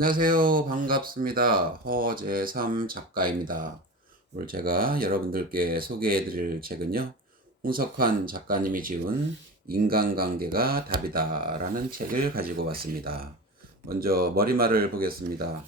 안녕하세요. 반갑습니다. 허재삼 작가입니다. 오늘 제가 여러분들께 소개해 드릴 책은요, 홍석환 작가님이 지은 인간관계가 답이다라는 책을 가지고 왔습니다. 먼저 머리말을 보겠습니다.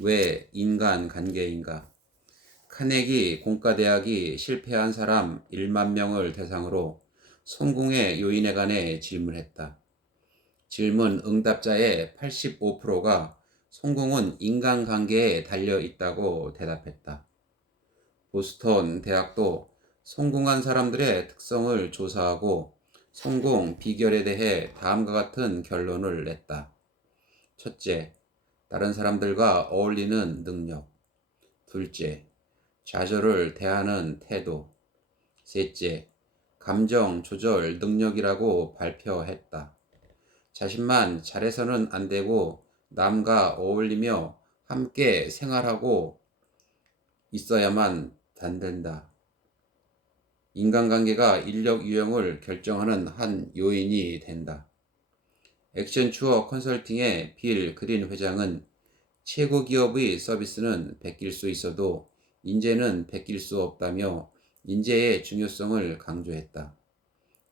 왜 인간관계인가? 카네기 공과대학이 실패한 사람 1만 명을 대상으로 성공의 요인에 관해 질문했다. 질문 응답자의 85%가 성공은 인간관계에 달려 있다고 대답했다. 보스턴 대학도 성공한 사람들의 특성을 조사하고 성공 비결에 대해 다음과 같은 결론을 냈다. 첫째, 다른 사람들과 어울리는 능력. 둘째, 좌절을 대하는 태도. 셋째, 감정 조절 능력이라고 발표했다. 자신만 잘해서는 안 되고 남과 어울리며 함께 생활하고 있어야만 안 된다. 인간관계가 인력 유형을 결정하는 한 요인이 된다. 액션추어 컨설팅의 빌 그린 회장은 최고 기업의 서비스는 베낄 수 있어도 인재는 베낄 수 없다며 인재의 중요성을 강조했다.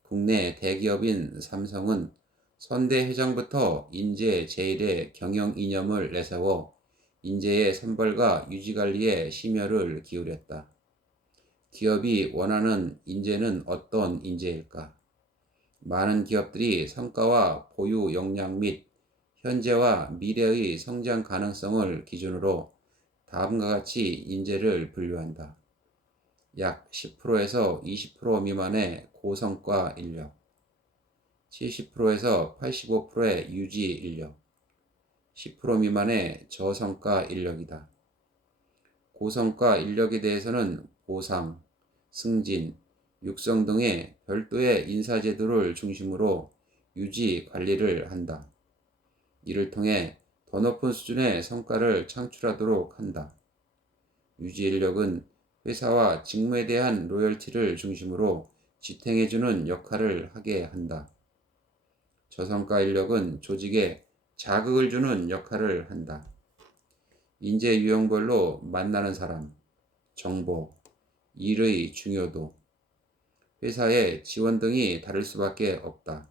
국내 대기업인 삼성은 선대 회장부터 인재 제일의 경영 이념을 내세워 인재의 선발과 유지 관리에 심혈을 기울였다. 기업이 원하는 인재는 어떤 인재일까? 많은 기업들이 성과와 보유 역량 및 현재와 미래의 성장 가능성을 기준으로 다음과 같이 인재를 분류한다. 약 10%에서 20% 미만의 고성과 인력, 70%에서 85%의 유지 인력, 10% 미만의 저성과 인력이다. 고성과 인력에 대해서는 보상, 승진, 육성 등의 별도의 인사제도를 중심으로 유지 관리를 한다. 이를 통해 더 높은 수준의 성과를 창출하도록 한다. 유지 인력은 회사와 직무에 대한 로열티를 중심으로 지탱해주는 역할을 하게 한다. 저성과 인력은 조직에 자극을 주는 역할을 한다. 인재 유형별로 만나는 사람, 정보, 일의 중요도, 회사의 지원 등이 다를 수밖에 없다.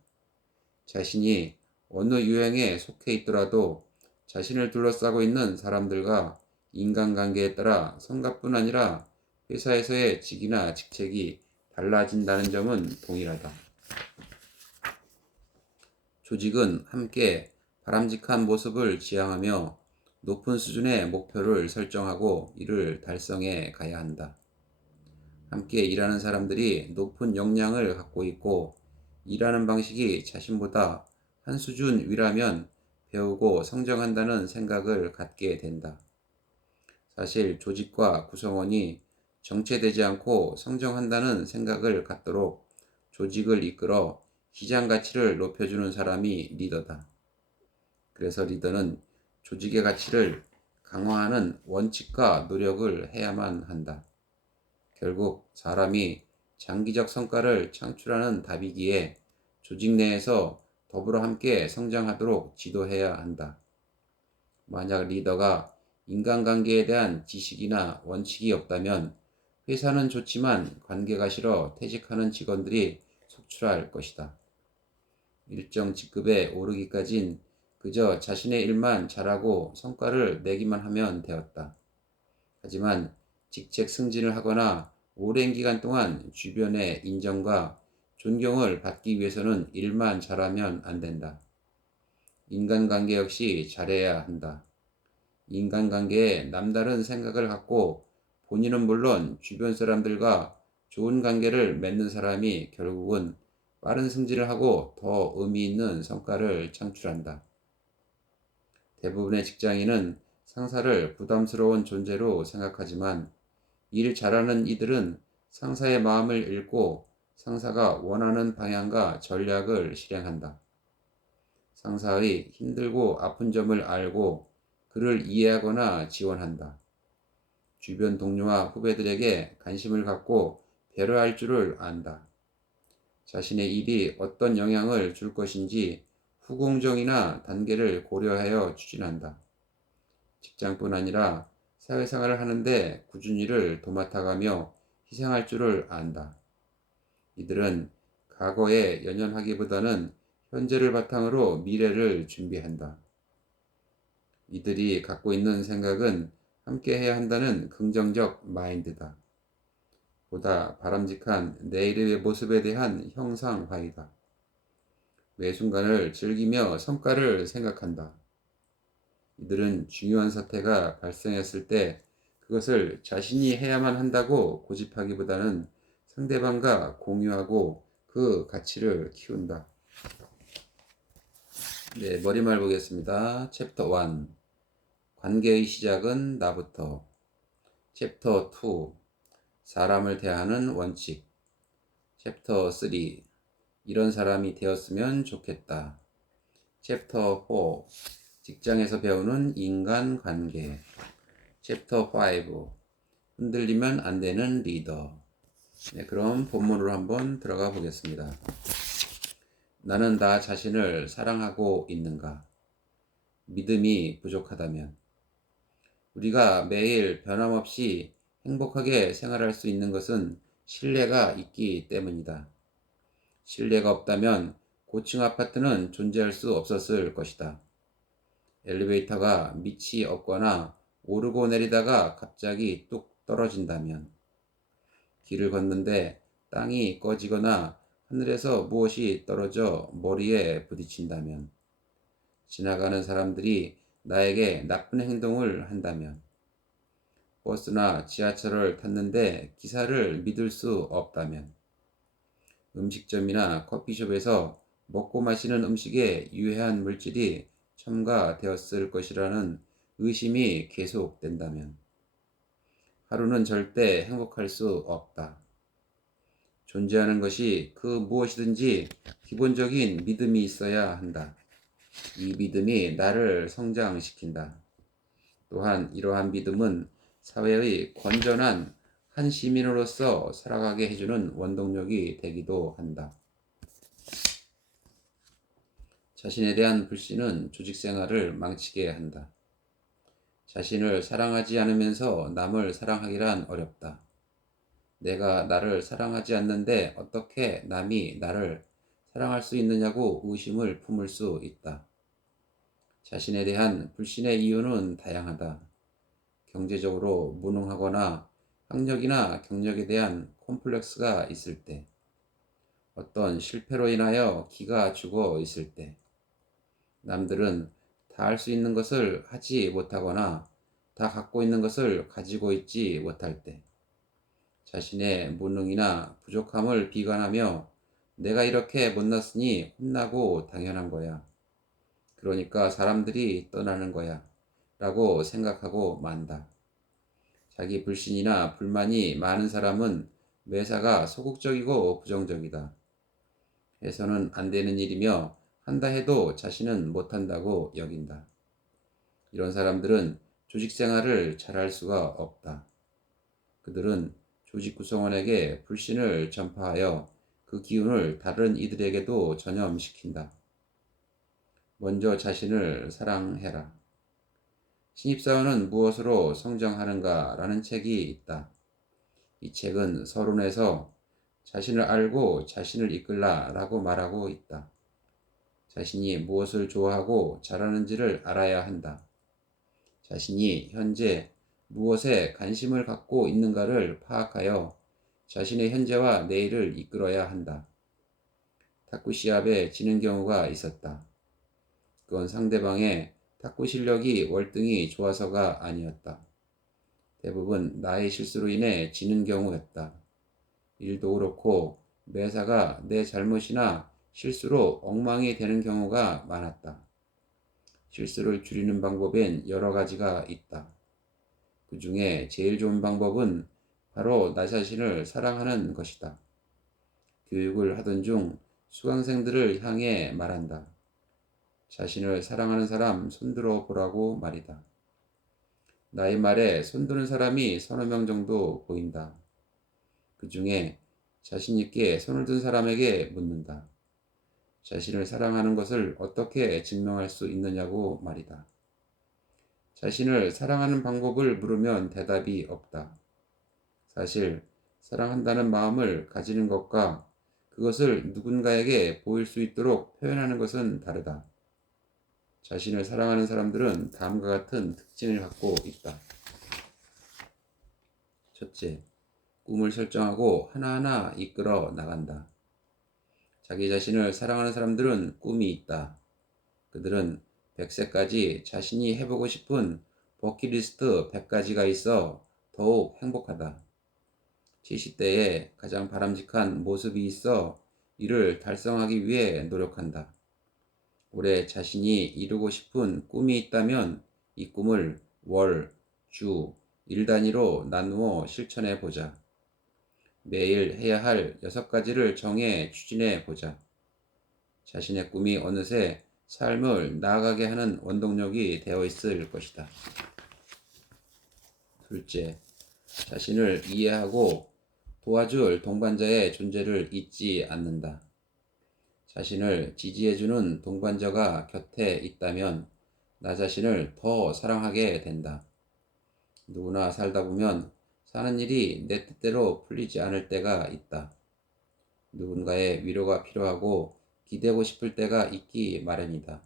자신이 어느 유형에 속해 있더라도 자신을 둘러싸고 있는 사람들과 인간관계에 따라 성과뿐 아니라 회사에서의 직이나 직책이 달라진다는 점은 동일하다. 조직은 함께 바람직한 모습을 지향하며 높은 수준의 목표를 설정하고 이를 달성해 가야 한다. 함께 일하는 사람들이 높은 역량을 갖고 있고 일하는 방식이 자신보다 한 수준 위라면 배우고 성장한다는 생각을 갖게 된다. 사실 조직과 구성원이 정체되지 않고 성장한다는 생각을 갖도록 조직을 이끌어 기장 가치를 높여주는 사람이 리더다. 그래서 리더는 조직의 가치를 강화하는 원칙과 노력을 해야만 한다. 결국 사람이 장기적 성과를 창출하는 답이기에 조직 내에서 더불어 함께 성장하도록 지도해야 한다. 만약 리더가 인간관계에 대한 지식이나 원칙이 없다면 회사는 좋지만 관계가 싫어 퇴직하는 직원들이 속출할 것이다. 일정 직급에 오르기까진 그저 자신의 일만 잘하고 성과를 내기만 하면 되었다. 하지만 직책 승진을 하거나 오랜 기간 동안 주변의 인정과 존경을 받기 위해서는 일만 잘하면 안 된다. 인간관계 역시 잘해야 한다. 인간관계에 남다른 생각을 갖고 본인은 물론 주변 사람들과 좋은 관계를 맺는 사람이 결국은 빠른 승진을 하고 더 의미 있는 성과를 창출한다. 대부분의 직장인은 상사를 부담스러운 존재로 생각하지만 일 잘하는 이들은 상사의 마음을 읽고 상사가 원하는 방향과 전략을 실행한다. 상사의 힘들고 아픈 점을 알고 그를 이해하거나 지원한다. 주변 동료와 후배들에게 관심을 갖고 배려할 줄을 안다. 자신의 일이 어떤 영향을 줄 것인지 후공정이나 단계를 고려하여 추진한다. 직장뿐 아니라 사회생활을 하는데 꾸준히 일을 도맡아가며 희생할 줄을 안다. 이들은 과거에 연연하기보다는 현재를 바탕으로 미래를 준비한다. 이들이 갖고 있는 생각은 함께 해야 한다는 긍정적 마인드다. 보다 바람직한 내일의 모습에 대한 형상화이다. 매 순간을 즐기며 성과를 생각한다. 이들은 중요한 사태가 발생했을 때 그것을 자신이 해야만 한다고 고집하기보다는 상대방과 공유하고 그 가치를 키운다. 네, 머리말 보겠습니다. 챕터 1. 관계의 시작은 나부터. 챕터 2. 사람을 대하는 원칙. 챕터 3. 이런 사람이 되었으면 좋겠다. 챕터 4. 직장에서 배우는 인간관계. 챕터 5. 흔들리면 안 되는 리더. 네, 그럼 본문으로 한번 들어가 보겠습니다. 나는 나 자신을 사랑하고 있는가? 믿음이 부족하다면. 우리가 매일 변함없이 행복하게 생활할 수 있는 것은 신뢰가 있기 때문이다. 신뢰가 없다면 고층 아파트는 존재할 수 없었을 것이다. 엘리베이터가 밑이 없거나 오르고 내리다가 갑자기 뚝 떨어진다면, 길을 걷는데 땅이 꺼지거나 하늘에서 무엇이 떨어져 머리에 부딪힌다면, 지나가는 사람들이 나에게 나쁜 행동을 한다면, 버스나 지하철을 탔는데 기사를 믿을 수 없다면, 음식점이나 커피숍에서 먹고 마시는 음식에 유해한 물질이 첨가되었을 것이라는 의심이 계속된다면, 하루는 절대 행복할 수 없다. 존재하는 것이 그 무엇이든지 기본적인 믿음이 있어야 한다. 이 믿음이 나를 성장시킨다. 또한 이러한 믿음은 사회의 건전한 한 시민으로서 살아가게 해주는 원동력이 되기도 한다. 자신에 대한 불신은 조직 생활을 망치게 한다. 자신을 사랑하지 않으면서 남을 사랑하기란 어렵다. 내가 나를 사랑하지 않는데 어떻게 남이 나를 사랑할 수 있느냐고 의심을 품을 수 있다. 자신에 대한 불신의 이유는 다양하다. 경제적으로 무능하거나 학력이나 경력에 대한 콤플렉스가 있을 때, 어떤 실패로 인하여 기가 죽어 있을 때, 남들은 다 할 수 있는 것을 하지 못하거나 다 갖고 있는 것을 가지고 있지 못할 때, 자신의 무능이나 부족함을 비관하며 내가 이렇게 못났으니 혼나고 당연한 거야. 그러니까 사람들이 떠나는 거야. 라고 생각하고 만다. 자기 불신이나 불만이 많은 사람은 매사가 소극적이고 부정적이다. 해서는 안 되는 일이며 한다 해도 자신은 못한다고 여긴다. 이런 사람들은 조직 생활을 잘할 수가 없다. 그들은 조직 구성원에게 불신을 전파하여 그 기운을 다른 이들에게도 전염시킨다. 먼저 자신을 사랑해라. 신입사원은 무엇으로 성장하는가 라는 책이 있다. 이 책은 서론에서 자신을 알고 자신을 이끌라 라고 말하고 있다. 자신이 무엇을 좋아하고 잘하는지를 알아야 한다. 자신이 현재 무엇에 관심을 갖고 있는가를 파악하여 자신의 현재와 내일을 이끌어야 한다. 탁구 시합에 지는 경우가 있었다. 그건 상대방의 탁구 실력이 월등히 좋아서가 아니었다. 대부분 나의 실수로 인해 지는 경우였다. 일도 그렇고 매사가 내 잘못이나 실수로 엉망이 되는 경우가 많았다. 실수를 줄이는 방법엔 여러 가지가 있다. 그 중에 제일 좋은 방법은 바로 나 자신을 사랑하는 것이다. 교육을 하던 중 수강생들을 향해 말한다. 자신을 사랑하는 사람 손들어 보라고 말이다. 나의 말에 손드는 사람이 서너 명 정도 보인다. 그 중에 자신 있게 손을 든 사람에게 묻는다. 자신을 사랑하는 것을 어떻게 증명할 수 있느냐고 말이다. 자신을 사랑하는 방법을 물으면 대답이 없다. 사실 사랑한다는 마음을 가지는 것과 그것을 누군가에게 보일 수 있도록 표현하는 것은 다르다. 자신을 사랑하는 사람들은 다음과 같은 특징을 갖고 있다. 첫째, 꿈을 설정하고 하나하나 이끌어 나간다. 자기 자신을 사랑하는 사람들은 꿈이 있다. 그들은 100세까지 자신이 해보고 싶은 버킷리스트 100가지가 있어 더욱 행복하다. 70대에 가장 바람직한 모습이 있어 이를 달성하기 위해 노력한다. 올해 자신이 이루고 싶은 꿈이 있다면 이 꿈을 월, 주, 일 단위로 나누어 실천해 보자. 매일 해야 할 6가지를 정해 추진해 보자. 자신의 꿈이 어느새 삶을 나아가게 하는 원동력이 되어 있을 것이다. 둘째, 자신을 이해하고 도와줄 동반자의 존재를 잊지 않는다. 자신을 지지해주는 동반자가 곁에 있다면 나 자신을 더 사랑하게 된다. 누구나 살다 보면 사는 일이 내 뜻대로 풀리지 않을 때가 있다. 누군가의 위로가 필요하고 기대고 싶을 때가 있기 마련이다.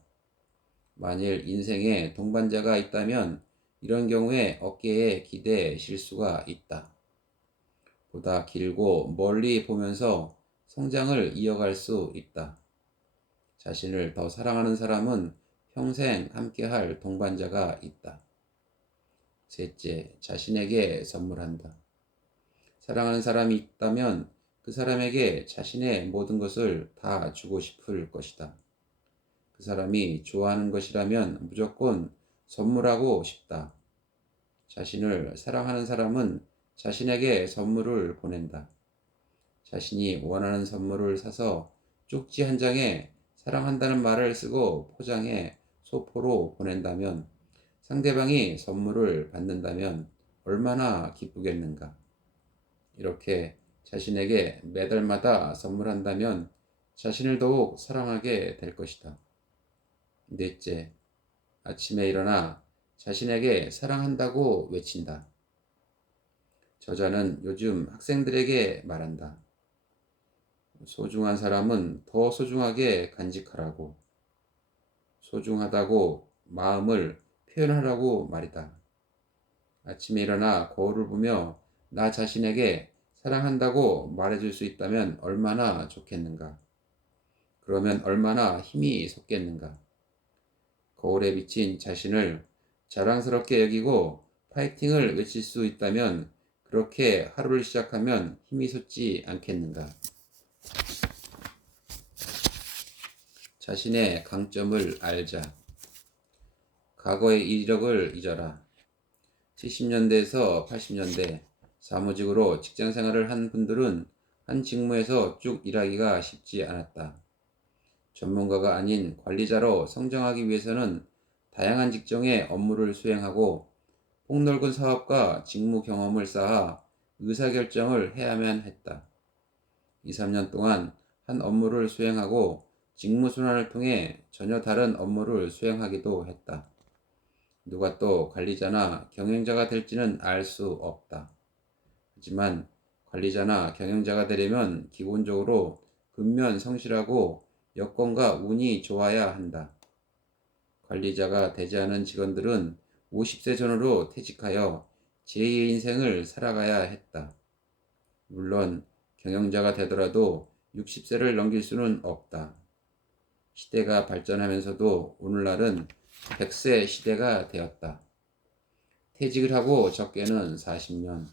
만일 인생에 동반자가 있다면 이런 경우에 어깨에 기대 실 수가 있다. 보다 길고 멀리 보면서 성장을 이어갈 수 있다. 자신을 더 사랑하는 사람은 평생 함께할 동반자가 있다. 셋째, 자신에게 선물한다. 사랑하는 사람이 있다면 그 사람에게 자신의 모든 것을 다 주고 싶을 것이다. 그 사람이 좋아하는 것이라면 무조건 선물하고 싶다. 자신을 사랑하는 사람은 자신에게 선물을 보낸다. 자신이 원하는 선물을 사서 쪽지 한 장에 사랑한다는 말을 쓰고 포장해 소포로 보낸다면 상대방이 선물을 받는다면 얼마나 기쁘겠는가. 이렇게 자신에게 매달마다 선물한다면 자신을 더욱 사랑하게 될 것이다. 넷째, 아침에 일어나 자신에게 사랑한다고 외친다. 저자는 요즘 학생들에게 말한다. 소중한 사람은 더 소중하게 간직하라고. 소중하다고 마음을 표현하라고 말이다. 아침에 일어나 거울을 보며 나 자신에게 사랑한다고 말해줄 수 있다면 얼마나 좋겠는가. 그러면 얼마나 힘이 솟겠는가. 거울에 비친 자신을 자랑스럽게 여기고 파이팅을 외칠 수 있다면 그렇게 하루를 시작하면 힘이 솟지 않겠는가. 자신의 강점을 알자. 과거의 이력을 잊어라. 70년대에서 80년대 사무직으로 직장 생활을 한 분들은 한 직무에서 쭉 일하기가 쉽지 않았다. 전문가가 아닌 관리자로 성장하기 위해서는 다양한 직종의 업무를 수행하고 폭넓은 사업과 직무 경험을 쌓아 의사결정을 해야만 했다. 2, 3년 동안 한 업무를 수행하고 직무순환을 통해 전혀 다른 업무를 수행하기도 했다. 누가 또 관리자나 경영자가 될지는 알 수 없다. 하지만 관리자나 경영자가 되려면 기본적으로 근면 성실하고 여건과 운이 좋아야 한다. 관리자가 되지 않은 직원들은 50세 전후로 퇴직하여 제2의 인생을 살아가야 했다. 물론 경영자가 되더라도 60세를 넘길 수는 없다. 시대가 발전하면서도 오늘날은 100세 시대가 되었다. 퇴직을 하고 적게는 40년,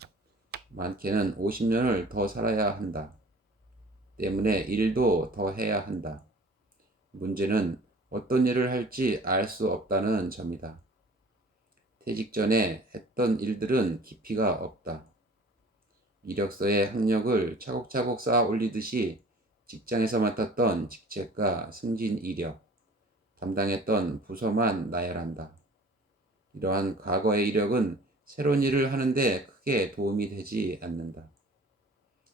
많게는 50년을 더 살아야 한다. 때문에 일도 더 해야 한다. 문제는 어떤 일을 할지 알 수 없다는 점이다. 퇴직 전에 했던 일들은 깊이가 없다. 이력서에 학력을 차곡차곡 쌓아 올리듯이 직장에서 맡았던 직책과 승진 이력, 담당했던 부서만 나열한다. 이러한 과거의 이력은 새로운 일을 하는데 크게 도움이 되지 않는다.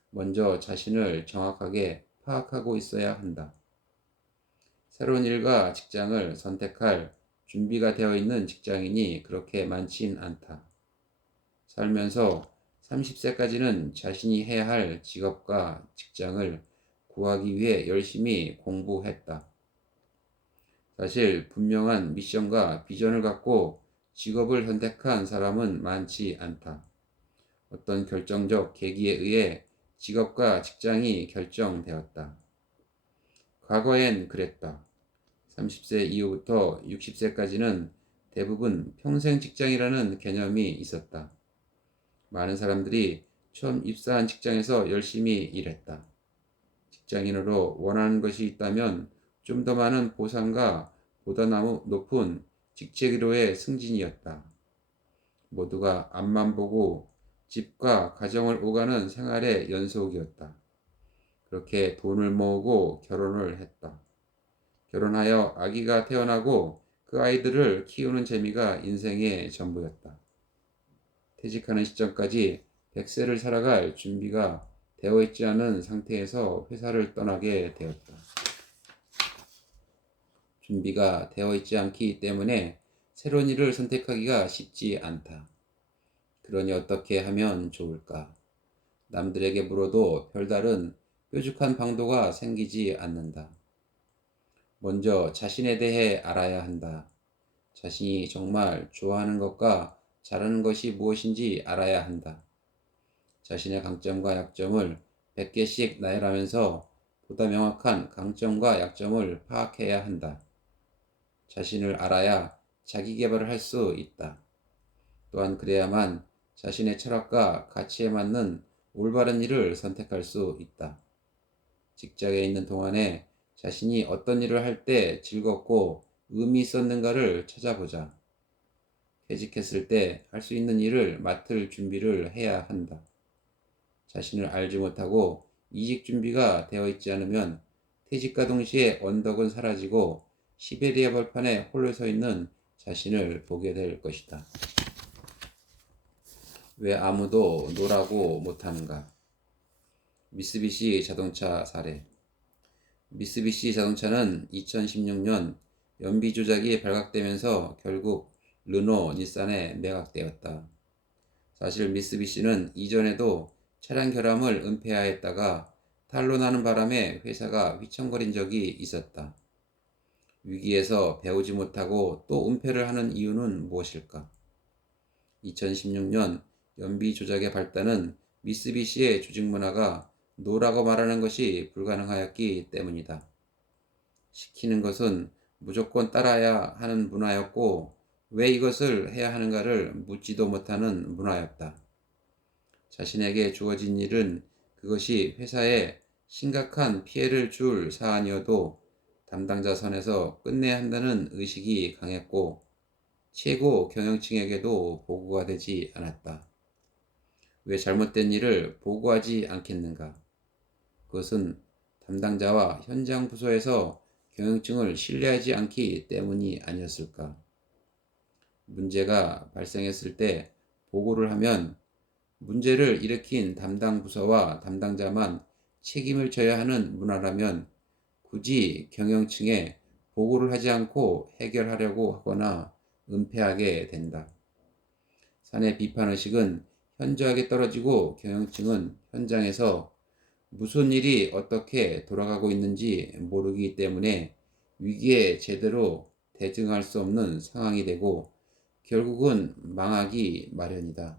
먼저 자신을 정확하게 파악하고 있어야 한다. 새로운 일과 직장을 선택할 준비가 되어 있는 직장인이 그렇게 많진 않다. 살면서 30세까지는 자신이 해야 할 직업과 직장을 구하기 위해 열심히 공부했다. 사실 분명한 미션과 비전을 갖고 직업을 선택한 사람은 많지 않다. 어떤 결정적 계기에 의해 직업과 직장이 결정되었다. 과거엔 그랬다. 30세 이후부터 60세까지는 대부분 평생 직장이라는 개념이 있었다. 많은 사람들이 처음 입사한 직장에서 열심히 일했다. 직장인으로 원하는 것이 있다면 좀 더 많은 보상과 보다 높은 직책으로의 승진이었다. 모두가 앞만 보고 집과 가정을 오가는 생활의 연속이었다. 그렇게 돈을 모으고 결혼을 했다. 결혼하여 아기가 태어나고 그 아이들을 키우는 재미가 인생의 전부였다. 퇴직하는 시점까지 100세를 살아갈 준비가 되어 있지 않은 상태에서 회사를 떠나게 되었다. 준비가 되어 있지 않기 때문에 새로운 일을 선택하기가 쉽지 않다. 그러니 어떻게 하면 좋을까? 남들에게 물어도 별다른 뾰족한 방도가 생기지 않는다. 먼저 자신에 대해 알아야 한다. 자신이 정말 좋아하는 것과 잘하는 것이 무엇인지 알아야 한다. 자신의 강점과 약점을 100개씩 나열하면서 보다 명확한 강점과 약점을 파악해야 한다. 자신을 알아야 자기 개발을 할 수 있다. 또한 그래야만 자신의 철학과 가치에 맞는 올바른 일을 선택할 수 있다. 직장에 있는 동안에 자신이 어떤 일을 할 때 즐겁고 의미 있었는가를 찾아보자. 퇴직했을 때 할 수 있는 일을 맡을 준비를 해야 한다. 자신을 알지 못하고 이직 준비가 되어 있지 않으면 퇴직과 동시에 언덕은 사라지고 시베리아 벌판에 홀로 서 있는 자신을 보게 될 것이다. 왜 아무도 노라고 못하는가? 미쓰비시 자동차 사례. 미쓰비시 자동차는 2016년 연비 조작이 발각되면서 결국 르노, 닛산에 매각되었다. 사실 미쓰비시는 이전에도 차량 결함을 은폐하였다가 탄로나는 바람에 회사가 휘청거린 적이 있었다. 위기에서 배우지 못하고 또 은폐를 하는 이유는 무엇일까? 2016년 연비 조작의 발단은 미쓰비시의 조직 문화가 노라고 말하는 것이 불가능하였기 때문이다. 시키는 것은 무조건 따라야 하는 문화였고 왜 이것을 해야 하는가를 묻지도 못하는 문화였다. 자신에게 주어진 일은 그것이 회사에 심각한 피해를 줄 사안이어도 담당자 선에서 끝내야 한다는 의식이 강했고 최고 경영층에게도 보고가 되지 않았다. 왜 잘못된 일을 보고하지 않겠는가? 그것은 담당자와 현장 부서에서 경영층을 신뢰하지 않기 때문이 아니었을까? 문제가 발생했을 때 보고를 하면 문제를 일으킨 담당 부서와 담당자만 책임을 져야 하는 문화라면 굳이 경영층에 보고를 하지 않고 해결하려고 하거나 은폐하게 된다. 사내 비판의식은 현저하게 떨어지고 경영층은 현장에서 무슨 일이 어떻게 돌아가고 있는지 모르기 때문에 위기에 제대로 대응할 수 없는 상황이 되고 결국은 망하기 마련이다.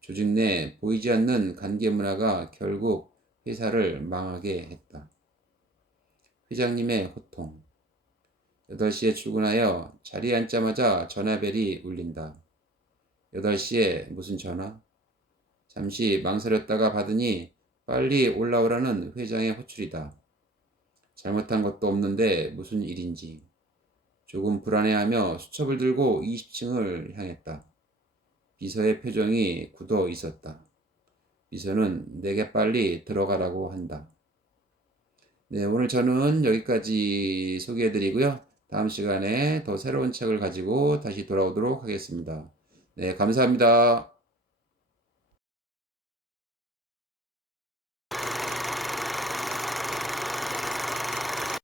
조직 내 보이지 않는 관계 문화가 결국 회사를 망하게 했다. 회장님의 호통. 8시에 출근하여 자리에 앉자마자 전화벨이 울린다. 8시에 무슨 전화? 잠시 망설였다가 받으니 빨리 올라오라는 회장의 호출이다. 잘못한 것도 없는데 무슨 일인지. 조금 불안해하며 수첩을 들고 20층을 향했다. 비서의 표정이 굳어 있었다. 비서는 내게 빨리 들어가라고 한다. 네, 오늘 저는 여기까지 소개해드리고요. 다음 시간에 더 새로운 책을 가지고 다시 돌아오도록 하겠습니다. 네, 감사합니다.